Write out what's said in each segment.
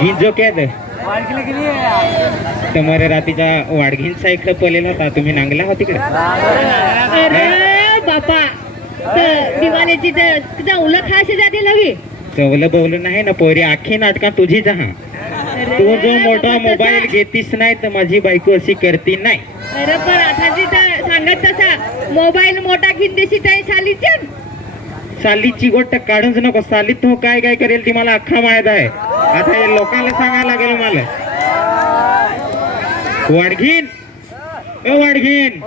गीत जो काय तुम्हाला रात्रीचा वाडघींचा इकडे पलेला होता तुम्ही नांगला होता तिकडे अरे बापा दिवाळीची तुझा उलट खाशी जाते लवी चवलं बवलं नाही ना पोरी आखी नाटका तुझी जहा तू जो मोठा मोबाईल घेतीस नाही तर माझी बायको अशी करती नाही. अरे पण आता सांगत तसा मोबाईल मोठा खिंदेशी ताई सालीच्या सालीची गोष्ट काढूच नको. सालीत तो काय काय करेल ती मला अख्खा माहित आहे. आता हे लोकांना सांगायला लागेल मला. वाडघीन वाडघीन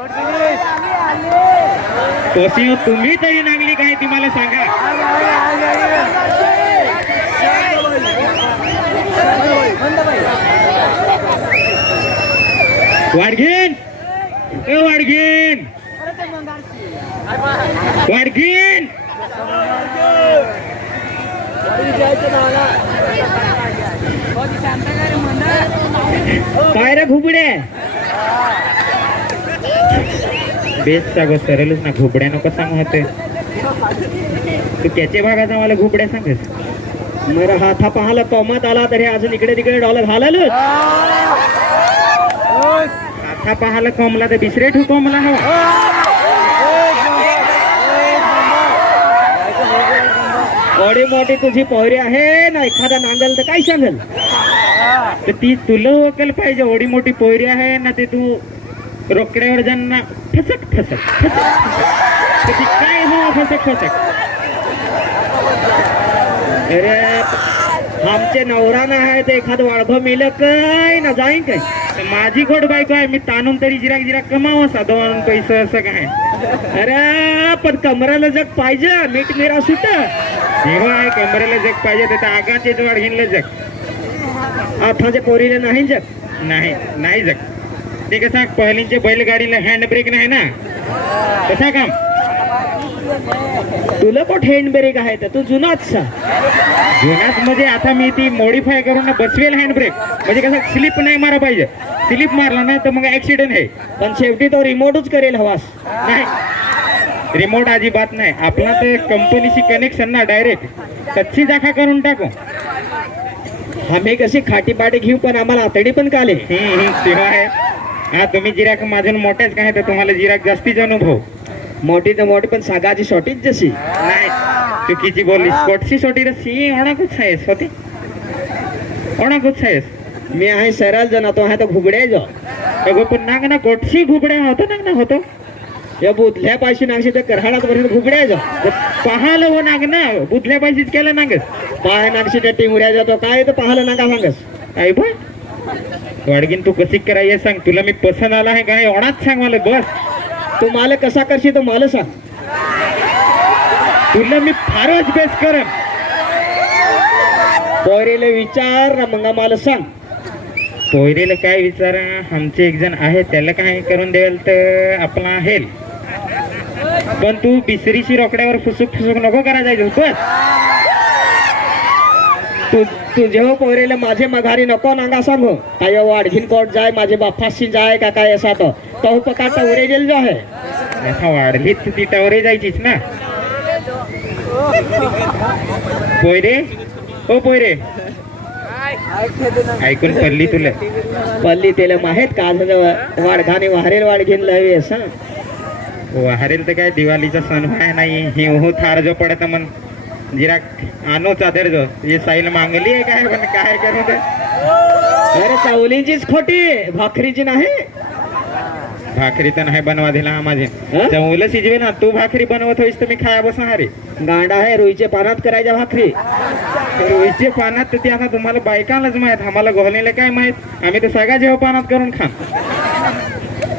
तशी तुम्ही तरी नांगली काय ती मला सांगा. वाडघीन वाडघीन वाडघीन काय रे घुबडे बेस सांगो सरलच ना. घुबड्या नको सांग होते तू त्याच्या भागाचा मला घुबड्या सांगस. मर हाथा पाहाला कमत आला तरी अजून इकडे तिकडे डॉलर घालाल. हाथा पाहाला कमला तर दुसरे ठू कमला हवा. एवढी मोठी तुझी पोहरी आहे ना एखादा नांगल तर काय सांगल. तर ती तुला वकल पाहिजे. एवढी मोठी पोयरी आहे ना ते तू रोकड्यावर ज्यांना फसक फसक फसक काय हो फसक फसक. अरे आमचे नवरा ना आहे ते एखादं वाळभ मिल काय ना जाईन काय. तर माझी गोड बायको आहे. मी ताणून तरी जिराक जिराक कमाव असा 2 पैसे असं काय. अरे पण कमराला जग पाहिजे. मीठ मेरा सुट जेव्हा आहे कमरेला जग पाहिजे तर आगाचेच वाडघीनला जग. आठाच्या पोरीला नाही जग नाही नाही जग. ते कसं पहिलीच्या बैलगाडीला हँड ब्रेक नाही ना कसा काम. तुला कोठ हँड ब्रेक आहे तर तू जुनाच सा. जुनाच म्हणजे आता मी ती मॉडिफाय करून ना बसवेल हँड ब्रेक. म्हणजे कसं स्लिप नाही मारा पाहिजे. स्लिप मारला ना तर मग ऍक्सिडेंट आहे. पण शेवटी तो रिमोटच करेल हवास. नाही रिमोट अजिबात नाही. आपला ते कंपनीशी कनेक्शन ना डायरेक्ट कच्ची दाखा करून टाकू. आम्ही कशी खाटी पाटी घेऊ पण आम्हाला आतडी पण काले. तेव्हा आहे. हा तुम्ही जिराक माझून मोठ्याच काय तर तुम्हाला जिराक जास्तीच अनुभव. मोठी तर मोठी पण सागाची शॉर्टीच जशी नाही चुकीची बोलली. कोटची सोटी रसी ओणाकूच आहेस होती ओणाकूच आहेस. मी आहे सरळ जण तो आहे तर घुगड्या जो अगो पण नाग ना कोटशी घुबड्या होतो नाग ना होतो. या बुधल्या पायशी नागशी तर करहाडात वरून घुगड्या जो पाहाल हो नाग ना बुधल्या पाहिजेच केलं नागस. पाय नागशी त्या टिंगड्या जातो काय तर पाहायला नागा सांगस. आई बा वाडगीन तू कशी कराय सांग. तुला मी पसंत आला आहे काय ओणाच सांग मला बस. तू मला कसा करशी तो मला सांग. तुला मी फारच बेस करन. पोरीला विचार ना मग मला सांग. पोयरीला काय विचारा. आमचे एक जण आहे त्याला काय करून देईल तर आपला हेल. पण तू बिसरीशी रोकड्यावर फुसूक फुसूक नको करा जायचं बस. तू जेव्हा पोरीला माझे मघारी नको नांगा सांगू. काय वाडघीन कोट जाय माझे बापाशी जाय का काय असा तो पकाटा उरे गेल जो आहे. आता वाढली ती टावरे जायचीच ना. पोयरे ओ पोयरे ऐकून पडली तुला. पल्ली त्याला माहित का वाडघाने वाहरेल वाडघीन लावी असं. वाहरेल तर काय दिवाळीचा सण व्हाय नाही. हे हो थार जो पडत मन जिराक आणो चादर जो हे साईल मागली आहे काय पण काय करू ते. अरे चावलीचीच खोटी भाकरीची नाही. भाकरी तर नाही बनवा दिला माझे चवलं शिजवे ना. तू भाकरी बनवत होईस तर मी खाया बसणार रे. गांडा आहे रुईचे पानात करायच्या भाकरी. रुईचे पानात तर ते आता तुम्हाला बायकालाच माहित. आम्हाला गोहलेलं काय माहित. आम्ही तर सगळ्या जेव्हा पानात करून खा.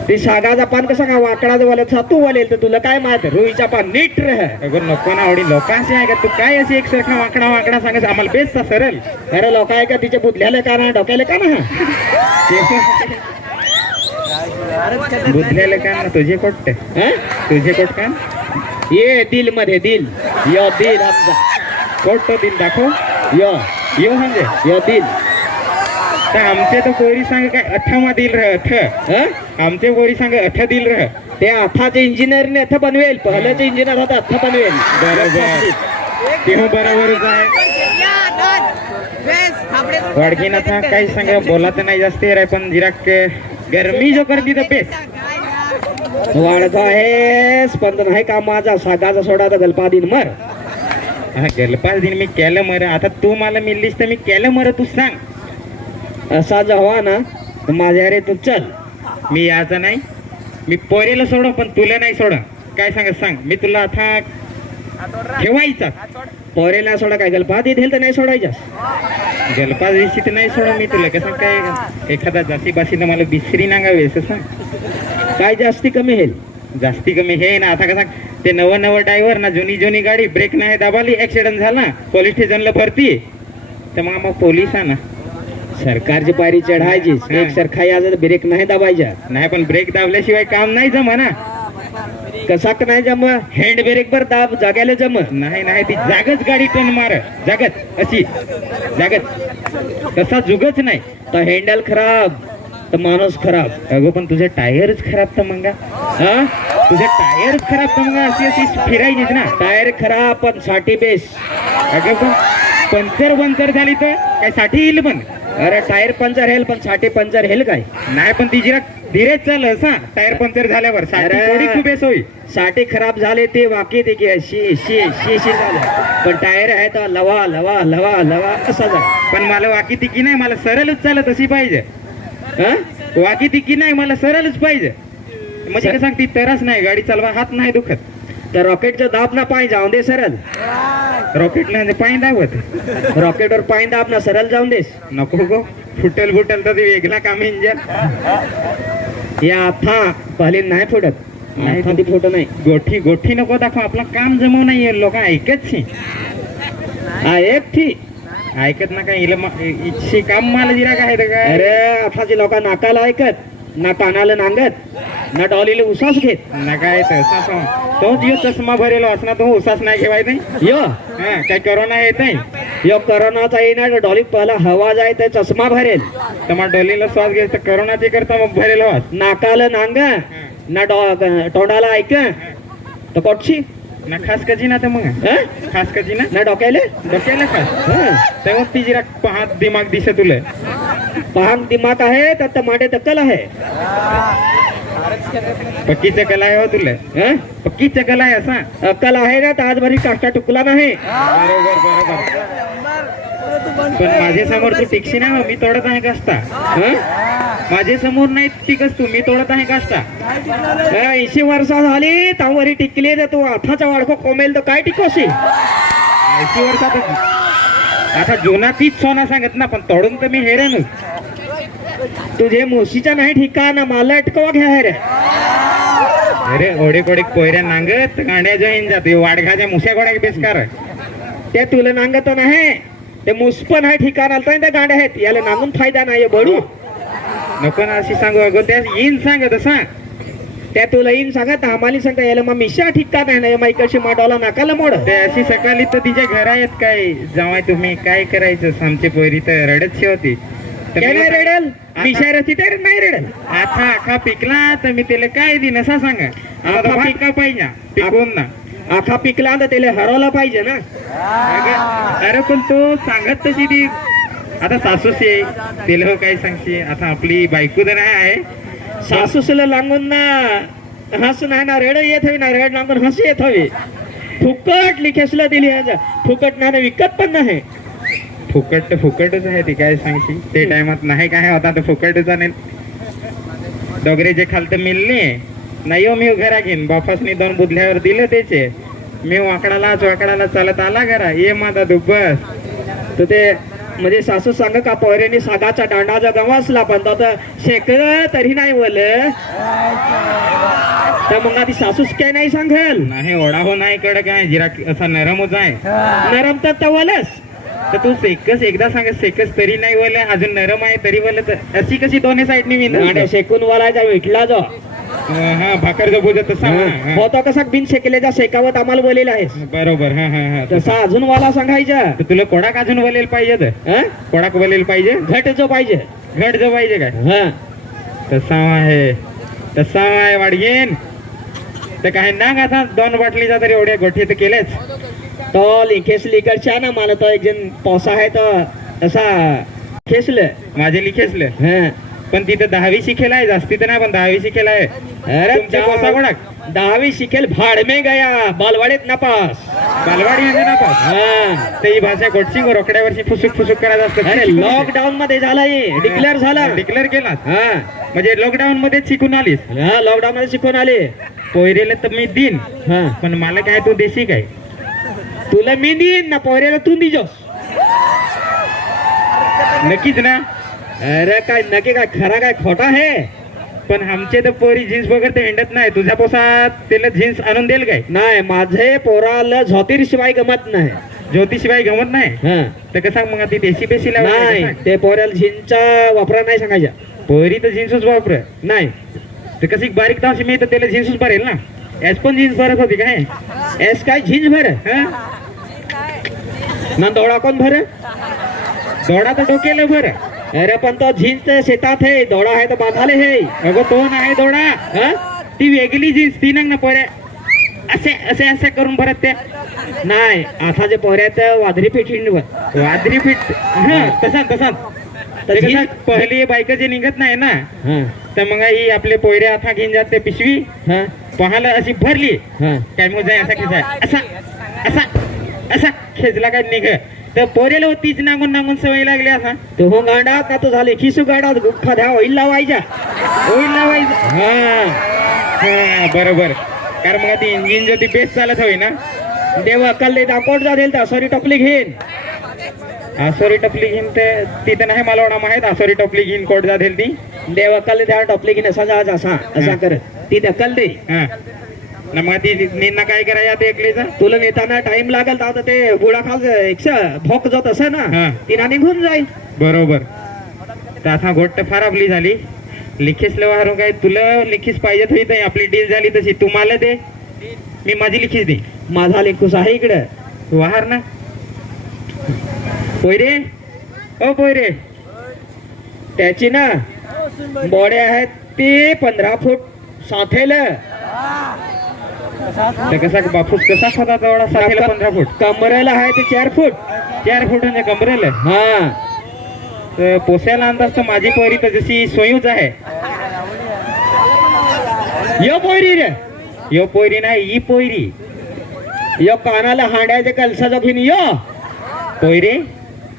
ते सागाचा पान कसा का वाकडाचं वाले तू वालेल तर तुला काय माहित. रुईचा पान नीट रह. अगं नको ना आवडी लोकांशी आहे का तू काय अशी एकसारखा वाकडा वाकडा सांगायचं आम्हाला बेस सरळ. अरे लोक आहे का तिच्या बुधल्याला का ना डोक्याला का ना. बुधलेलं का ना तुझे कोट तुझे कोट का ये दिल मध्ये दिल यो दिल आमचा कोट तो दिल दाखव. यो यो म्हणजे यो दिल. तर आमचे तो कोरी सांग काय अठ्ठामा दिल रह अठ. आमचे कोरी सांग अठ दिल रह. ते अठाचे इंजिनियरने अठ बनवेल. पहिल्याचे इंजिनियर होता अठ बनवेल. बरोबर तेव्हा बरोबरच आहे. वाडगीन आता काही सांगा बोलायचं नाही जास्त रे पण जिराक गरमी जो करती तर बेस वाढगा आहे स्पंदन आहे का माझा सागाचा सोडा तर गलपा दिन मर हा गलपास दिन मी केलं मर आता तू मला मिळलीस तर मी केलं मर तू सांग असा जवा ना तर माझ्या रे तू चल मी यायचं नाही मी पोरेला सोड पण तुला नाही सोड काय सांगत सांग मी तुला आता ठेवायचा पोरेला सोडा काय गलपा देईल तर नाही सोडायच्या गलपास दिवशी तर नाही सोड मी तुला कसं काय एखादा जास्ती बासीनं मला बिसरी नागावे असं सांग काय जास्ती कमी होईल जास्ती कमी हे ना आता कसं ते नवं ड्रायव्हर ना जुनी गाडी ब्रेक नाही दाबाली ऍक्सिडेंट झाला पोलीस स्टेशनला भरती तर मग पोलिसांना सरकारची पायरी चढायची एक सरखा याचा ब्रेक नाही दाबायच्या नाही पण ब्रेक दाबल्याशिवाय काम नाही जमा ना कसा का नाही जम हँड ब्रेक बर दाब जाग्याला जम नाही ती जागच गाडी टन मार जागच अशी जागच तसा जुगच नाही तर हँडल खराब तर माणूस खराब अगो पण तुझे टायरच खराब तर मग हा तुझे टायरच खराब तर मग अशी फिरायचीच ना टायर खराब पण साठी बेस अगं पण पंचर झाली तर काय साठी येईल पण अरे टायर पंचर हेल पण साठी पंचर हेल काय नाही पण ती जरा धीरेच चाल असा टायर पंचर झाल्यावर साठी अरे. थोडी खूप बेस होईल साठी खराब झाले ते वाकी ते की शी झालं पण टायर आहे तर लवा असा जा पण मला वाकी तिकी नाही मला सरळच चालत अशी पाहिजे हा वाकी तिकी नाही मला सरळच पाहिजे म्हणजे कसं ती तरच नाही गाडी चालवा हात नाही दुखत तर रॉकेटचं दाब ना पाय जाऊन दे सरळ रॉकेटला पाय दाबत रॉकेटवर पाय दाब ना सरळ जाऊन देस नको गो फुटल तर ते वेगळा काम इंजन या आता पहिले नाही फुटत नाही नाही फोटो नाही गोठी नको दाखव आपलं काम जमव नाही लोक ऐकत हा एक थी ऐकत ना काय इच्छी काम मला जिरा काय काय अरे आताची लोक नाकाला ऐकत ना कानाला नांगत ना डॉलीला उसास घेत ना काय तो जो चष्मा भरेलो असणार तो उसास नाही घेवायचा यो हा काय करोना येत नाही यो करोनाचा येणार डॉली पहिला हवा जाय तर चष्मा भरेल तर मग डोलीला श्वास घ्यायचा करोनाचे करता मग भरेल वास नाकाला नांग ना तोंडाला ऐक तर कोटशी ना खास कजी ना तर मग हं? खास कजी ना ना डोक्याले डोक्याला खास हं. तेव्हा ती जिरा पाहत दिमाग दिसत तुला पहान दिमाग आहे तर टमाटे तक्कल आहे पक्की चकल आहे हो तुला हं? पक्की चकल आहे असा अक्कल आहे ना तर आज भरी काष्टा टुकला नाही बरोबर पण माझ्या समोर तू टिकशी ना मी तोडत आहे काष्टा हं? माझ्या समोर नाही टिकस तू मी तोडत आहे काष्टा 80 वर्ष झाली तावरी टिकली तर तू आथाचा वाडको कोमेल तर काय टिकोशी 80 वर्षात आता जुना तीच सोना सांगत ना पण तोडून तर मी हेरेनच तुझे मोशीचा नाही ठिकाण मला अटकवा घ्या रे अरे ओढे कोडे कोयऱ्या नांगत गाड्या जैन जाते वाडघाच्या मुश्या गोड्या बेसकार ते तुला नांगत नाही ते मुसपण आहे ठिकाण आलता त्या गाड्या आहेत याला नांगून फायदा नाही बडू नको ना अशी सांगू अगो त्या येईन सांगत असा त्या तुला येईन सांगत आम्हाला सांगता याला मग मिशा ठिकाण आहे ना माईकशी माडवला नाकाला मोड ते अशी सकाळी तर तिच्या घरा येत काय जावाय तुम्ही काय करायचं आमची पोरी तर रडतशी होती तर काय मी नाही रडल मिशा रची तर नाही रडल आता आखा पिकला तर मी त्याला काय दिन असा सांगा आता आखा पिका पाहिजे पिकवून ना आखा पिकला तर त्याला हरवला पाहिजे ना अरे पण तो सांगत तशी ती आता सासूशी तिला काय सांगशी आता आपली बायको तर आहे सासूसला लागून ना हस नाही ना रेड येत हवी ना रेड लागून हस येत हवी फुकट लिखेसला दिली ह्याचा फुकट नाही विकत पण नाही फुकट तर फुकटच आहे ती काय सांगशी ते टायमात नाही काय होता तर फुकटच नाही डोगरेचे खालत मिळले नाही हो मी घरा घेईन बापासनी 2 बुधल्यावर दिलं त्याचे मी वाकडाला चालत आला घरा ये माझा दुब्बस तर ते म्हणजे सासू सांग का पोऱ्याने सागाचा दांडाचा गवासला पण तर शेकलं तरी नाही बोल तर मग ती सासूस काय नाही सांगेल नाही ओढा हो नाही कडक आहे जिरा असा नरमच आहे नरम तर तवलच तर तू सेकस एकदा सांगत सेकस तरी नाही बोल अजून नरम आहे तरी बोल तर अशी कशी दोन्ही साईडनी मी शेकून वालायचा भेटला जो हा भाकर जो बुजत तसा होता कसा बिन शेकलेचा शेकावत आम्हाला बोलेला आहेस बरोबर हा तसा अजून वाला सांगायचा तर तुला कोडाक अजून बोलेल पाहिजे तर कोडाक बोलेल पाहिजे घट जो पाहिजे घट जो पाहिजे काय हा तसा आहे वाडगेन तर काय ना आता 2 बाटलीचा तरी एवढ्या गोठी तर केलेच तो लिखेस लिकडच्या ना मला तो एक जण पोसा आहे तर असा खेचलं. माझे लिखेसले हा. पण तिथं 10वी शिकेलाय, जास्ती तर नाही पण 10वी शिकेलाय. अरे तुमच्या कोसा कोणाक 10वी शिकेल भाड में गया बालवाडीत नापास. बालवाडी आहे ना पास. हा. ते ही भाषा गोटची रोकड्यावरची फुसुक फुसुक करायचं असतं. अरे लॉकडाऊन मध्ये झाला डिक्लेअर झाला. डिक्लेअर केला हा. म्हणजे लॉकडाऊन मध्ये शिकून आलीस. हा लॉकडाऊन मध्ये शिकून आले. पोयरेला तर मी दिन, हा. पण मला काय तू देशी काय. तुला मी देईन ना पोऱ्याला तू दिजोस. नक्कीच ना. अरे काय नक्की काय खरा काय खोटा आहे. पण आमचे तर पोरी जीन्स वगैरे हिंडत नाही. तुझ्या पोसात त्याला जीन्स आणून देईल काय. नाही माझे पोराला झोतीर शिवाय गमत नाही. ज्योतिषिवाय गमत नाही. हा. तर कसं मग ती देशी बेशी नाही ते पोऱ्याला झिंचा वापरा नाही सांगायच्या. पोरी तर जीन्सच वापर नाही. तर कशी बारीक ताशी मी तर त्याला जीन्सच भरेल ना. ऍज पण जीन्स भरत होती काय. एस काय झिंज भर हा? ना दोडा कोण भर. दोडा तर डोक्याला भर. अरे पण तो झिंज शेतात आहे, दोडा आहे तर बांधाले हे. अगं तो नाही दोडा. हा? ती वेगळी जीन्स ती ना पोऱ्या असे असे असे करून भरत त्या. नाही आता जे पोऱ्यात वादरी पेटींवर वादरी पीठ. हा तसा तसा तर ते कसं जीन्स- पहिली बायका जे निघत नाही ना, हा. तर मग ही आपले पोयरे आता घेऊन जाते पिशवी. हा. पहाला अशी भरली हा. काय मग जाय असा खेचाय असा असा असा खेचला काय निघ. तर पोरेला तीच नांगून नांगून सवय लागली असा. तो हो गांडात ना तो झाले खिसू गाडात गुख्खा द्या होईल लावायच्या. होईल लावायचं. हा हा बरोबर. कारण मग ती इंजिन जो ती बेस चालत हवी ना. देव अक्कल दे दाखवत जातील तर सॉरी टपली घेईन. आसोरी टपली घेईन ते तिथं नाही मला एवढा माहित. आसोरी टपली घेईन कोट जातील ती. देव अक्कल द्या टपली घेईन असा जा असा असा कर ती दक्कल दे. हा ना मग ती नेना काय करायचं ते एकलीचा. तुला नेताना टाइम लागेल तर ते बुडा खाल एक भोक जात असं हा. ना तिना निघून जाईल. बरोबर. तर आता गोष्ट फार आपली झाली. लिखीसला वाहरू काय तुला लिखीस पाहिजे होई तर आपली डील झाली तशी. तू मला दे, मी माझी लिखीस दे. माझा लेखूस आहे इकडं. वाहार ना. पोयरे ओ पोयरे. त्याची ना बॉडी आहेत ती 15 फूट साथेल. तर कसा बापूस कसा होता तेवढा साथीला 15 फूट. कमरेला आहे ते 4 फूट. 4 फुटांच्या कमरेला. हा. तर पोसायला अंदाज तर माझी पोयरी तर जशी सोयूच आहे. यो पोयरी रे यो पोयरी नाही ही पोयरी. यो कानाला हांड्याचे कलसा घेऊन यो. पोयरे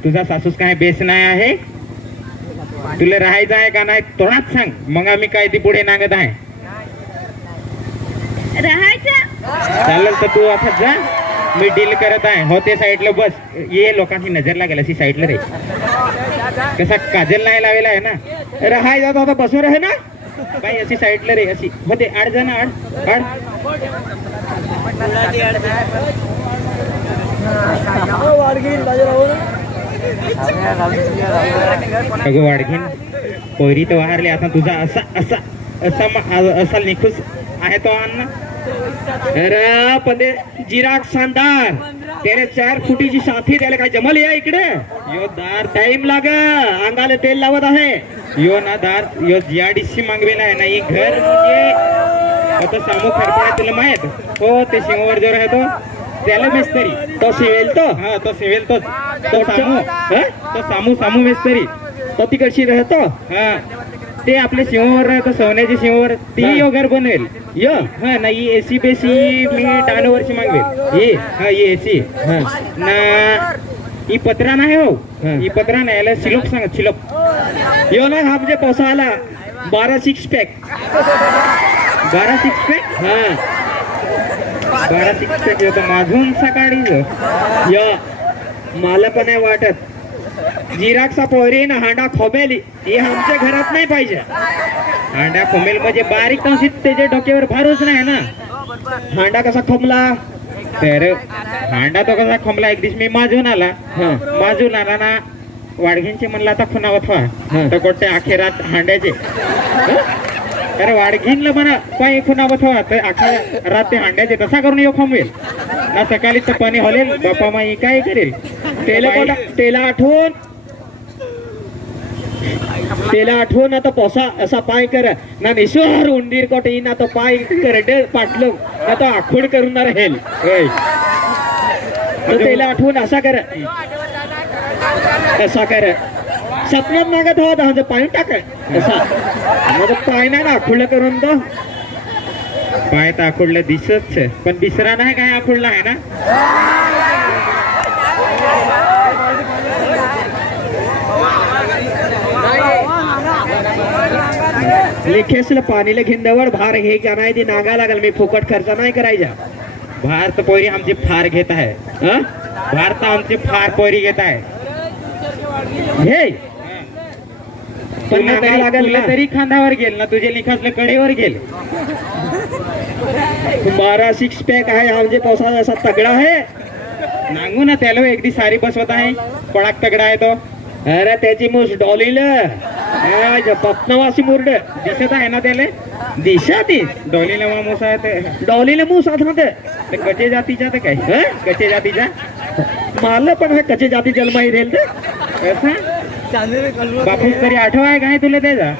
तुझा सासूस काय बेस नाही आहे. तुला राहायचं आहे का नाही तोडाच सांग. मग आम्ही काय ती पुढे नागत आहे. चालेल तर तू आता जा. मी डील करत आहे. हो ते साईडला बस. ये लोकांची नजर लागेल अशी साईडला रे. कसा काजल नाही लावेला आहे ना. राहाय जात आता बसून राहे ना. बाई अशी साईडला रे अशी होते. आड जा ना आड आड. अगं वाडघीन पोयरी तर वाहरली. आता तुझा असा असा असा असा निखूस आहे तो अन्न. अरे पण ते जिराग शानदार तेरे 4 फुटीची साथी त्याला काय जमल या इकडे. यो दार टाइम लाग अंगाला तेल लावत आहे. यो ना दार यो जियाडीशी मागवेला आहे ना. ही घर म्हणजे आता सामू खरपडा तुला माहित हो. ते शिंगावर जो राहतो त्याला मिस्त्री. तो सिवेल तो हा तो सिवेल तोच. तो सामू हा? तो सामू सामू मिस्त्री. तो तिकडशी राहतो. हा ते आपल्या शिवावर राहतो सोन्याच्या शिवावर. ती हा. यो घर बनवेल. यो हा ना ही एसी बेसी मी टाणवरची मागवेल. ये हा ही एसी हा. ना ही पत्रा नाही हो. हा. ही पत्रा नाही याला शिलोप सांग शिलोप. यो ना हा म्हणजे पोसाला 12 6 पॅक. 12 6 पॅक. हा 12 6 पॅक येतो माझून सकाळी. यो मला पण नाही वाटत. जिरागचा पोरी ना हांडा खोबेली हे आमच्या घरात नाही पाहिजे. हांडा खोमेल म्हणजे बारीक तवशीत त्याच्या डोक्यावर भारूच नाही ना. हांडा कसा खोमला. तर हांडा तो कसा खोमला. एक दिवस मी माजून आला. हा. माजून आला ना वाडघींची म्हणला आता खुणावत हा. व्हा तर कोणते आखे रात हांड्याचे. तर वाडघीनला म्हणा पाय खुणावत व्हा तर आखा रात ते हांड्याचे तसा करून येऊ खोमेल ना. सकाळी तर पाणी हलेल बापा माई काय करेल. तेला आठवून आता पोसा असा पाय कर ना निश्वर उंदीर कोट ना तो पाय करडे पाटलो ना तो आखूड करून ना राहील. होय. तो तेला आठवून असा कर असा कर सपन्यात मागत हवा दहा पाणी टाक असा मग पाय नाही ना खुलं करून तो पाय तर आखुडलं दिसत छे, पण बिसरा नाही काय आखुडला आहे ना. लिखेसला पाणीला घेंदवड भार घे का नाही ती नागा लागल मी फुकट खर्च नाही करायचा. भार तर पोरी आमची फार घेत आहे. हं? भार तर आमची फार पोरी घेत आहे. घे पण तुला नागा तरी- लागल तुला ना. तरी खांद्यावर गेल ना, तुझे निखासले कडेवर गेल. तुम्हारा सिक्स पॅक आहे हा म्हणजे पावसाळा असा तगडा आहे. नांगू ना त्याला एकदी सारी बसवत आहे, पडाक तगडा आहे तो. अरे त्याची मूस डॉलील पत्नवासी मुरड दिसत आहे ना त्याला. दिशा ती डोलीला मामूस आहे ते. डॉलीला मूस आत ते कचे जातीच्या ते काय हं? कचे जातीच्या मारलं पण हे कचे जाती जन्माही देईल ते असं बापूस तरी आठव आहे काय तुला त्याचा.